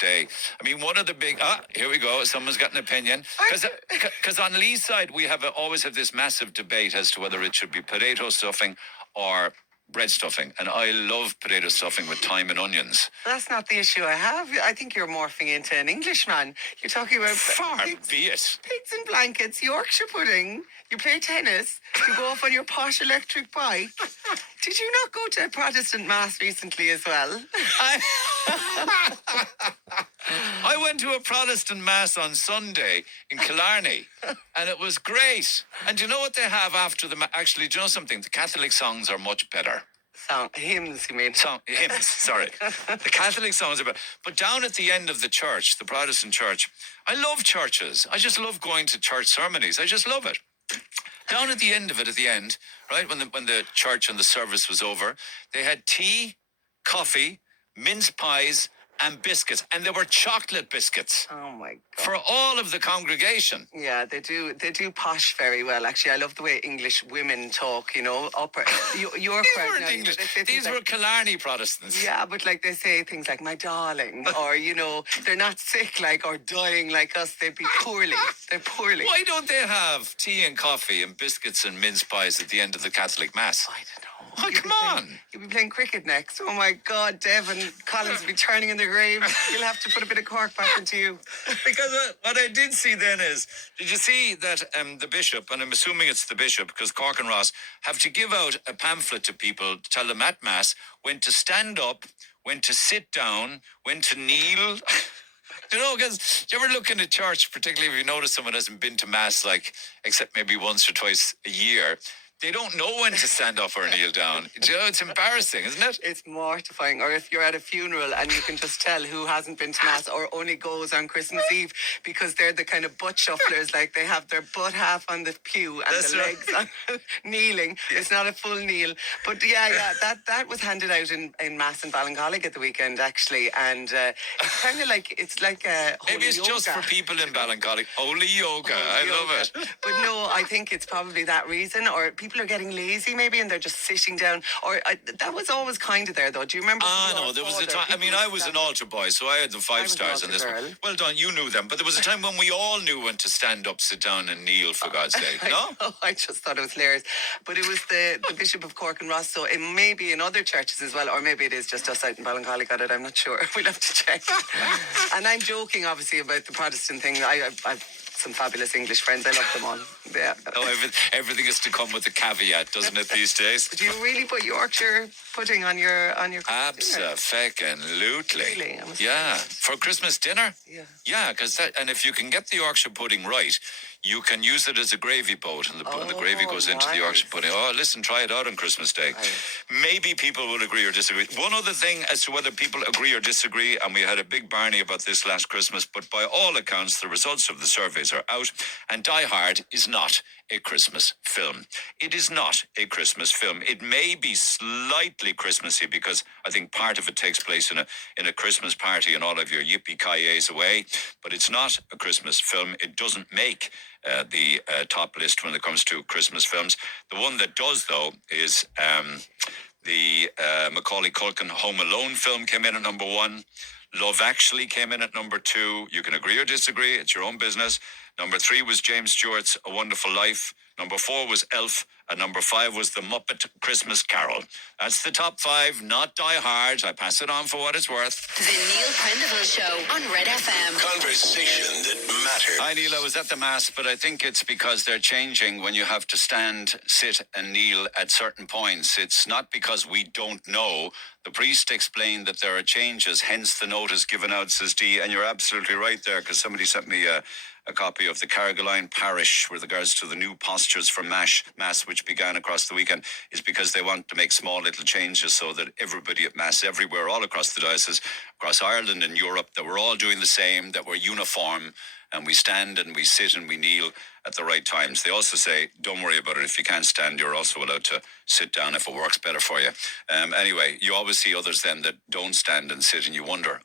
Day. I mean, one of the big... here we go. Someone's got an opinion. Because on Lee's side, we always have this massive debate as to whether it should be potato stuffing or bread stuffing. And I love potato stuffing with thyme and onions. That's not the issue I have. I think you're morphing into an Englishman. You're talking about pigs in blankets, Yorkshire pudding. You play tennis. You go off on your posh electric bike. Did you not go to a Protestant mass recently as well? I went to a Protestant mass on Sunday in Killarney, and it was great. And do you know what they have after the Actually, do you know something? The Catholic songs are much better. Hymns, you mean? Hymns, sorry. The Catholic songs are better. But down at the end of the church, the Protestant church, I love churches. I just love going to church ceremonies. I just love it. Down at the end of it, right, when the church and the service was over, they had tea, coffee, mince pies, and biscuits, and they were chocolate biscuits. Oh my God! For all of the congregation. Yeah, they do posh very well. Actually, I love the way English women talk. You know, you're These weren't English. These were Killarney Protestants. Yeah, but like they say things like "my darling," or they're not sick or dying like us. They'd be poorly. They're poorly. Why don't they have tea and coffee and biscuits and mince pies at the end of the Catholic mass? I don't know. Oh, come on. You'll be playing cricket next. Oh, my God, Devon Collins will be turning in the grave. You'll have to put a bit of cork back into you. Because what I did see then is, did you see that the bishop, and I'm assuming it's the bishop, because Cork and Ross have to give out a pamphlet to people to tell them at Mass when to stand up, when to sit down, when to kneel. Because you ever look in a church, particularly if you notice someone hasn't been to Mass, except maybe once or twice a year, they don't know when to stand up or kneel down. It's embarrassing, isn't it? It's mortifying. Or if you're at a funeral and you can just tell who hasn't been to Mass or only goes on Christmas Eve because they're the kind of butt shufflers, like they have their butt half on the pew and the legs on, kneeling. Yeah. It's not a full kneel. But that was handed out in Mass in Ballincollig at the weekend, actually. And it's kind of like, it's like a holy Maybe it's yoga. just for people in Ballincollig. Holy yoga. I love it. But no, I think it's probably that reason, or people are getting lazy maybe and they're just sitting down, or that was always kind of there though. Do you remember? No, there was a time. I mean, I was an altar boy, so I had the 5 stars on this one. Well done, you knew them, but there was a time when we all knew when to stand up, sit down and kneel, for God's sake. No? I just thought it was hilarious. But it was the Bishop of Cork and Ross, so it may be in other churches as well, or maybe it is just us out in Ballincollig got it, I'm not sure. We'll have to check. And I'm joking obviously about the Protestant thing. I've some fabulous English friends. I love them all. Yeah. Oh, everything is to come with a caveat, doesn't it, these days? Do you really put Yorkshire pudding on your Abso-fucking-lutely. Really? Yeah. For Christmas dinner? Yeah. Yeah, and if you can get the Yorkshire pudding right, you can use it as a gravy boat, and the gravy goes into the Yorkshire pudding. Oh, listen, try it out on Christmas Day. Maybe people will agree or disagree. One other thing as to whether people agree or disagree, and we had a big barney about this last Christmas, but by all accounts, the results of the surveys are out, and Die Hard is not a Christmas film. It is not a Christmas film. It may be slightly Christmassy because I think part of it takes place in a Christmas party and all of your yippee-ki-yays away, but it's not a Christmas film. It doesn't make the top list when it comes to Christmas films. The one that does, though, is the Macaulay Culkin Home Alone film came in at number 1. Love Actually came in at number 2. You can agree or disagree. It's your own business. Number 3 was James Stewart's A Wonderful Life. Number 4 was Elf. And number 5 was The Muppet Christmas Carol. That's the top 5, not Die Hard. I pass it on for what it's worth. The Neil Prendeville Show on Red FM. Conversation that matters. Hi, Neil. I was at the Mass, but I think it's because they're changing when you have to stand, sit and kneel at certain points. It's not because we don't know. The priest explained that there are changes, hence the notice given out, says Dee. And you're absolutely right there, because somebody sent me a copy of the Carrigaline Parish with regards to the new postures for Mass, which began across the weekend, is because they want to make small little changes so that everybody at Mass everywhere, all across the diocese, across Ireland and Europe, that we're all doing the same, that we're uniform, and we stand and we sit and we kneel at the right times. They also say, don't worry about it. If you can't stand, you're also allowed to sit down if it works better for you. Anyway, you always see others then that don't stand and sit, and you wonder,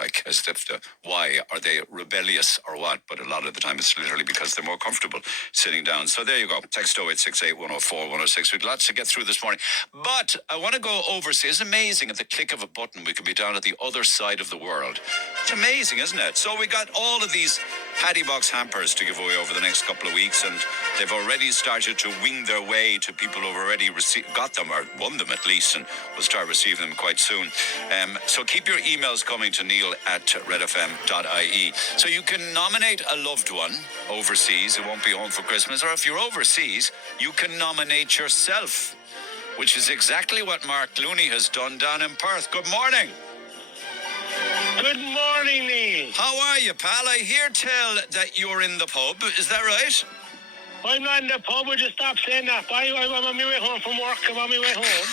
like as if why are they rebellious or what? But a lot of the time it's literally because they're more comfortable sitting down. So there you go. Text 0868 104 106. We've lots to get through this morning. But I want to go overseas. It's amazing at the click of a button we could be down at the other side of the world. It's amazing, isn't it? So we got all of these Paddy Box hampers to give away over the next couple of weeks, and they've already started to wing their way to people who've already got them or won them at least, and we'll start receiving them quite soon. So keep your emails coming to neil@redfm.ie. So you can nominate a loved one overseas who won't be home for Christmas, or if you're overseas, you can nominate yourself, which is exactly what Mark Looney has done down in Perth. Good morning. Good morning, Neil. How are you, pal? I hear tell that you're in the pub. Is that right? I'm not in the pub. Would you stop saying that? I'm on my way home from work. I'm on my way home.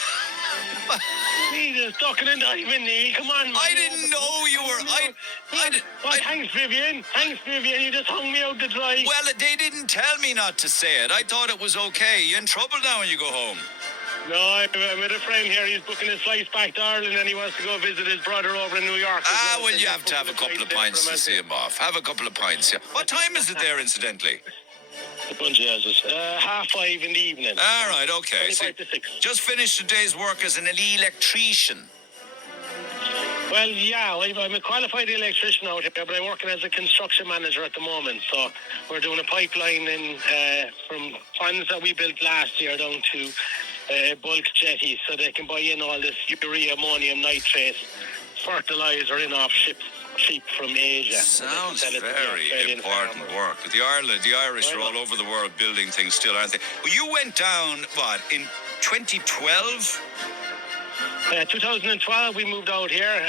Jesus, ducking and diving, Neil. Come on, man. I didn't know you were... Thanks, Vivian. You just hung me out to dry. Well, they didn't tell me not to say it. I thought it was okay. You in trouble now when you go home? No, I'm with a friend here. He's booking his flights back to Ireland, and he wants to go visit his brother over in New York. Well, you have to have a couple of pints to see him off. Have a couple of pints, yeah. What time is it there, incidentally? The bunch of houses. 5:30 in the evening. All right, okay. 5 to 6. Just finished a day's work as an electrician. Well, yeah, I'm a qualified electrician out here, but I'm working as a construction manager at the moment. So we're doing a pipeline from funds that we built last year down to bulk jetties, so they can buy in all this urea, ammonium nitrate, fertilizer in off ships cheap from Asia. Sounds very important work. The Irish are all over the world building things still, aren't they? Well, you went down, in 2012? 2012 we moved out here.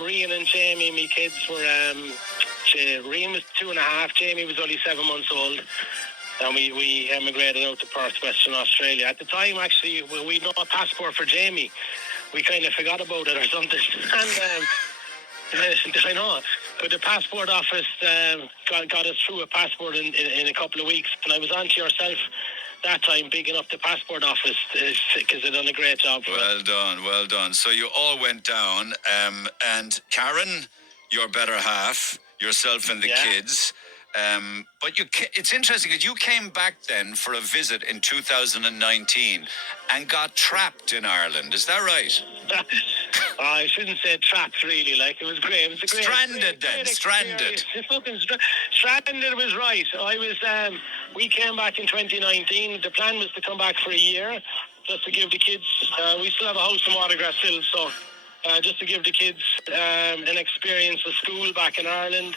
Rian and Jamie, my kids were... Rian was 2.5, Jamie was only 7 months old. And we emigrated out to Perth, Western Australia. At the time, actually, we had no passport for Jamie. We kind of forgot about it or something. And I know, but the passport office got us through a passport in a couple of weeks. And I was on to yourself that time, bigging up the passport office because they'd done a great job for us. Well done. So you all went down, and Karen, your better half, yourself and the kids. But it's interesting because you came back then for a visit in 2019 and got trapped in Ireland. Is that right? I shouldn't say trapped, really. Like, it was great. It was a great... Stranded then. Stranded. Stranded was right. We came back in 2019. The plan was to come back for a year, just to give the kids... we still have a house in Watergrass Hill, so just to give the kids an experience of school back in Ireland.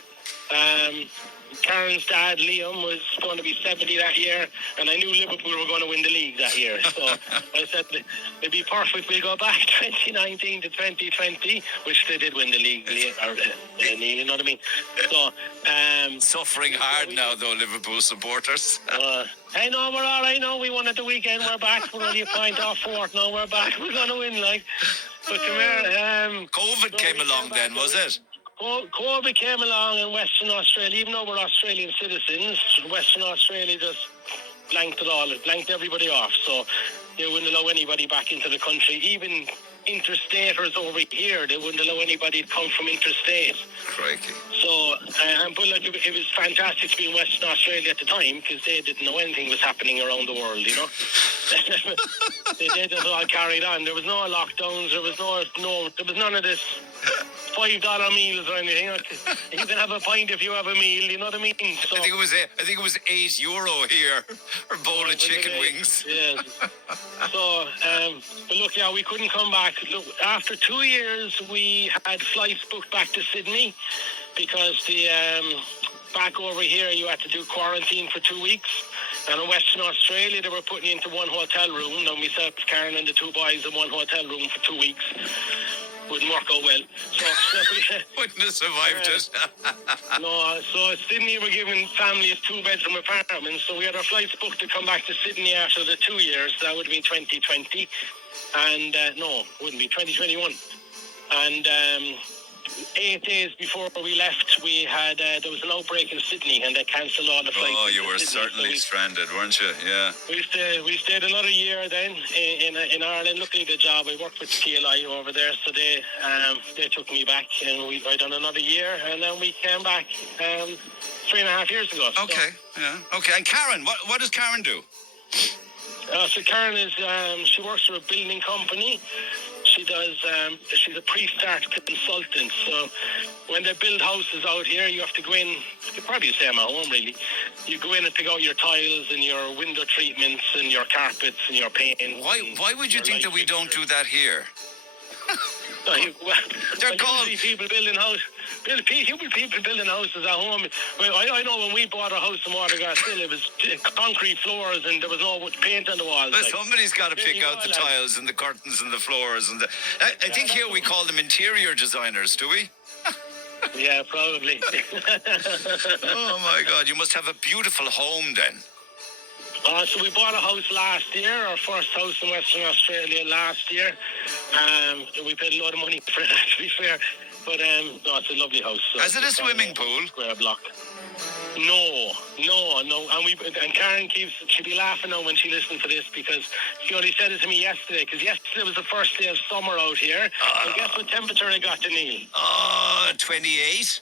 Karen's dad, Liam, was going to be 70 that year, and I knew Liverpool were going to win the league that year. So I said, it'd be perfect. We'll go back 2019 to 2020, which they did win the league, Neil, you know what I mean? So, suffering hard now, though, Liverpool supporters. I know, we're all right now. We won at the weekend. We're back. We're only a point off fourth now. We're back. We're going to win, like. But come here. COVID came along then, was it? COVID came along in Western Australia. Even though we're Australian citizens, Western Australia just blanked it all. It blanked everybody off. So they wouldn't allow anybody back into the country. Even interstaters over here, they wouldn't allow anybody to come from interstate. Crikey. So, but like, it was fantastic to be in Western Australia at the time because they didn't know anything was happening around the world, you know. They just all carried on. There was no lockdowns. There was none of this $5 meals or anything. You can have a pint if you have a meal. You know what I mean? So, I think it was €8 here for a bowl of chicken wings. Yes. So, but look, yeah, we couldn't come back. Look, after 2 years, we had flights booked back to Sydney because the back over here you had to do quarantine for 2 weeks. And in Western Australia, they were putting you into one hotel room. And we set Karen and the two boys in one hotel room for 2 weeks. Wouldn't work out well. So wouldn't have survived it. No, so Sydney were giving families 2-bedroom apartments. So we had our flights booked to come back to Sydney after the 2 years. That would have been 2020. And no, it wouldn't be 2021. And 8 days before we left, we had there was an outbreak in Sydney, and they cancelled all the flights. Oh, you were Sydney, certainly stranded, weren't you? Yeah. We stayed another year then in Ireland. Luckily, the job I worked with TLI over there, so they took me back, and I done another year, and then we came back 3.5 years ago. Okay, yeah. Okay, and Karen, what does Karen do? So Karen is she works for a building company. She does. She's a pre-start consultant. So when they build houses out here, you have to go in. You probably the same at home, really. You go in and pick out your tiles and your window treatments and your carpets and your paint. Why would you think that we don't do that here? They're called people building houses. People building houses at home. Well, I know when we bought a house in Watergrass Hill, it was concrete floors and there was no paint on the walls. Well, somebody's got to pick out the tiles and the curtains and the floors and I think here we call them interior designers, do we? Yeah, probably. Oh my God! You must have a beautiful home then. So we bought a house last year, our first house in Western Australia last year. We paid a lot of money for it, to be fair. But no, it's a lovely house. So Is it a swimming pool? Square block. No. And Karen she'll be laughing now when she listens to this because she only said it to me yesterday. Because yesterday was the first day of summer out here. And guess what temperature I got to Neil? 28.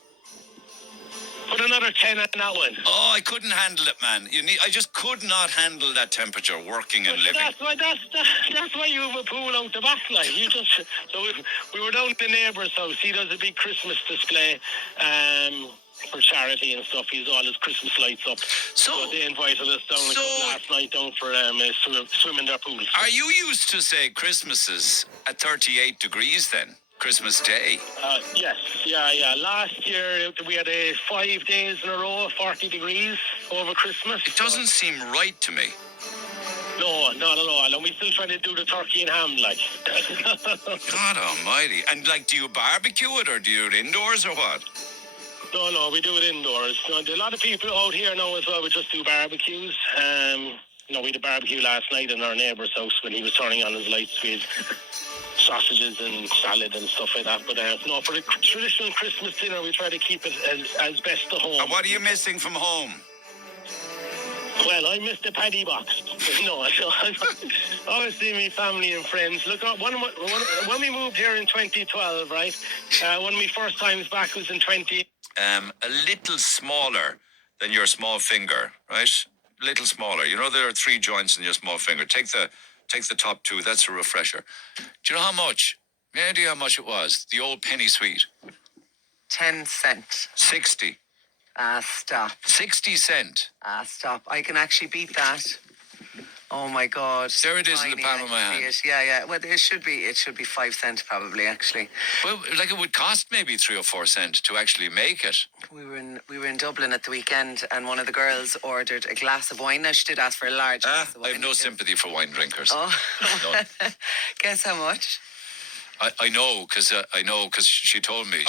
Put another 10 on that one. Oh, I couldn't handle it, man. I just could not handle that temperature working and living. That's why you have a pool out the back, like. We were down at the neighbour's house. He does a big Christmas display for charity and stuff. He's all his Christmas lights up. So they invited us down last night down for swim in their pool. Are you used to, say, Christmases at 38 degrees then? Christmas Day? Yes, yeah. Last year we had 5 days in a row, 40 degrees over Christmas. It doesn't seem right to me. No, not at all. And we still trying to do the turkey and ham, like. God almighty. And, like, do you barbecue it or do you do it indoors or what? No, we do it indoors. A lot of people out here now as well, we just do barbecues. We had a barbecue last night in our neighbour's house when he was turning on his lights. We had sausages and salad and stuff like that. But no, for the traditional Christmas dinner, we try to keep it as best to home. And what are you missing from home? Well, I missed the paddy box. No, obviously my family and friends. Look, when we moved here in 2012, right? One of my first times back was in 20. A little smaller than your small finger, right? A little smaller. You know there are 3 joints in your small finger. Take the top 2. That's a refresher. Do you know how much? Any idea how much it was? The old penny sweet. 10 cent. 60. Stop. 60 cent. Stop. I can actually beat that. Oh my God. There it is in the palm of my hand. Yeah. Well, it should be 5 cents probably, actually. Well, like it would cost maybe 3 or 4 cents to actually make it. We were in Dublin at the weekend, and one of the girls ordered a glass of wine. Now she did ask for a large glass of wine. I have no sympathy for wine drinkers. Oh. None. Guess how much? I know because she told me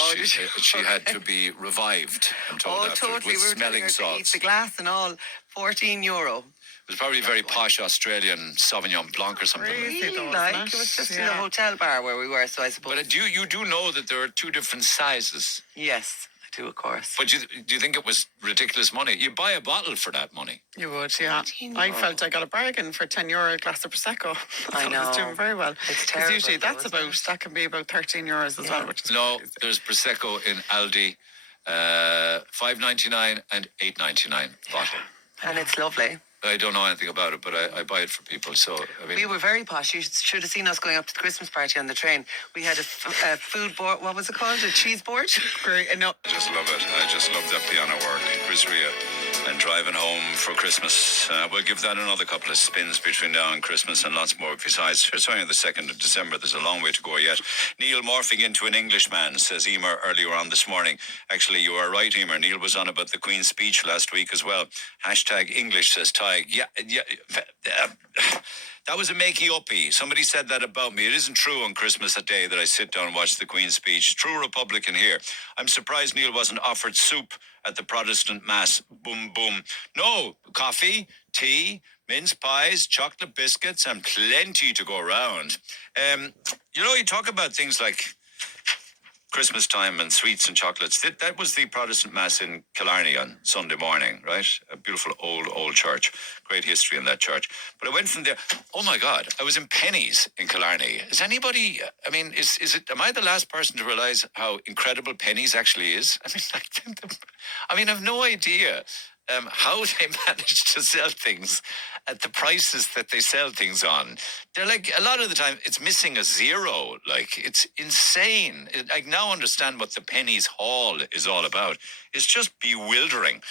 she had to be revived. I'm told after, totally. with We were telling her smelling to eat salts. the glass and all. €14. It was probably very posh Australian Sauvignon Blanc or something. Really, like it was just in a hotel bar where we were. So I suppose. But you do know that there are 2 different sizes. Yes, I do, of course. But do you think it was ridiculous money? You buy a bottle for that money. You would, yeah. I felt I got a bargain for €10 a glass of Prosecco. I know. I was doing very well. It's Because terrible. usually that can be about €13 as well, which is crazy. There's Prosecco in Aldi, $5.99 and $8.99 bottle. And it's lovely. I don't know anything about it, but I buy it for people. So I mean, We were very posh. You should have seen us going up to the Christmas party on the train. We had a food board. What was it called? A cheese board? Great. No. I just love it. I just love that piano work. Chris Ria and driving home for Christmas. We'll give that another couple of spins between now and Christmas and lots more besides. It's only the 2nd of December. There's a long way to go yet. Neil morphing into an Englishman, says Emer earlier on this morning. Actually, you are right, Emer. Neil was on about the Queen's speech last week as well. #English, says Tig. Yeah. That was a makey-uppy. Somebody said that about me. It isn't true on Christmas Day that I sit down and watch the Queen's speech. True Republican here. I'm surprised Neil wasn't offered soup at the Protestant Mass. Boom, boom. No, coffee, tea, mince pies, chocolate biscuits, and plenty to go around. You talk about things like Christmas time and sweets and chocolates. That was the Protestant Mass in Killarney on Sunday morning, right? A beautiful old church. Great history in that church. But I went from there. Oh my God, I was in Penny's in Killarney. Is anybody, I mean, is it, am I the last person to realise how incredible Penny's actually is? I mean, I've no idea. How they manage to sell things at the prices that they sell things on. They're like, a lot of the time, it's missing a zero. Like, it's insane. I now understand what the Penny's Hall is all about. It's just bewildering.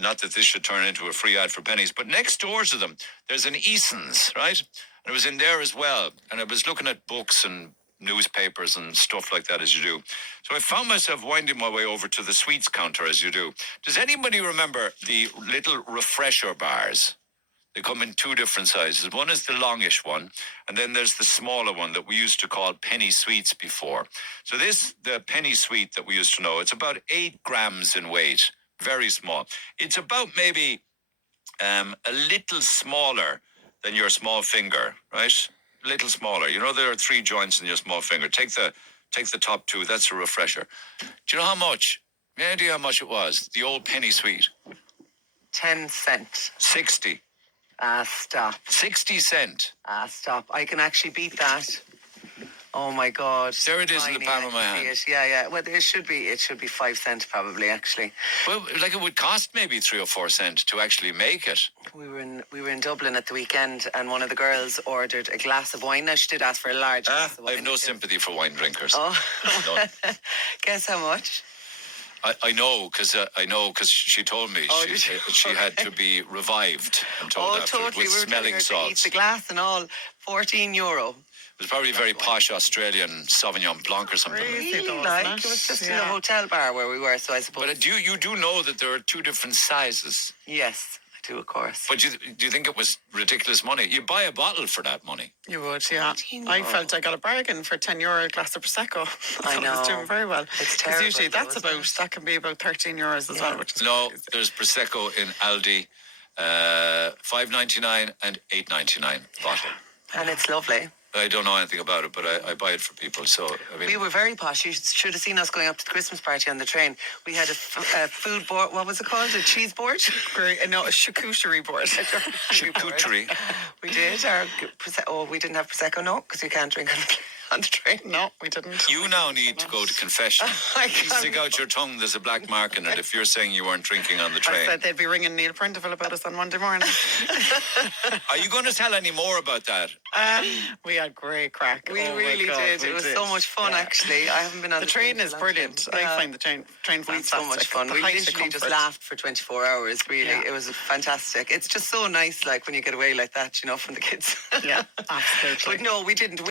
Not that this should turn into a free ad for Penny's, but next door to them, there's an Eason's, right? And I was in there as well. And I was looking at books and newspapers and stuff like that, as you do. So I found myself winding my way over to the sweets counter, as you do. Does anybody remember the little refresher bars? They come in two different sizes. One is the longish one, and then there's the smaller one that we used to call penny sweets before. So the penny sweet that we used to know, it's about 8 grams in weight, very small. It's about maybe a little smaller than your small finger, right? Little smaller. You know, there are 3 joints in your small finger. Take the top 2. That's a refresher. Do you know how much? Any idea how much it was? The old penny sweet. 10 cents. 60. Stop. 60 cent. Stop. I can actually beat that. Oh my God. There it is in the Tiny, palm I of my can see hand. it. Yeah. Well, it should be 5 cents probably, actually. Well, like it would cost maybe 3 or 4 cents to actually make it. We were in Dublin at the weekend, and one of the girls ordered a glass of wine. Now, she did ask for a large glass of I wine. have no sympathy for wine drinkers. Oh. None. Guess how much? I know because she told me Oh, did you? she had to be revived. I'm told after, Totally. with We were telling smelling her to salts. eat the glass and all. €14. It was probably a very posh Australian Sauvignon Blanc or something. Crazy. Really, though, like, isn't it? it was just in Yeah. a hotel bar where we were, so I suppose. But you do know that there are 2 different sizes. Yes, I do, of course. But do you think it was ridiculous money? You buy a bottle for that money. You would, yeah. €14. I felt I got a bargain for €10 a glass of Prosecco. I I was know. doing very well. It's 'Cause terrible, usually though, that's isn't it? that can be about €13 as well, which is No, crazy. there's Prosecco in Aldi, $5.99 and $8.99 bottle. And it's lovely. I don't know anything about it, but I buy it for people. So I mean, We were very posh. You should have seen us going up to the Christmas party on the train. We had a food board. What was it called? A cheese board? Great. No, a charcuterie board. charcuterie. We did. We didn't have Prosecco, no, because you can't drink on the train. No, we didn't. You now need to go to confession. I Please can't. stick out your tongue. There's a black mark in it if you're saying you weren't drinking on the I train. said they'd be ringing Neil Prendeville about us on Monday morning. Are you going to tell any more about that? We had great crack. We Oh my really God, did. we It was did. so much fun, Yeah. actually. I haven't been on The the train for a is long brilliant. time. I find the train We had fantastic. so much fun. The We height of literally just comfort. laughed for 24 hours, really. Yeah. It was fantastic. It's just so nice, like, when you get away like that, from the kids. Yeah, absolutely. But no, we didn't.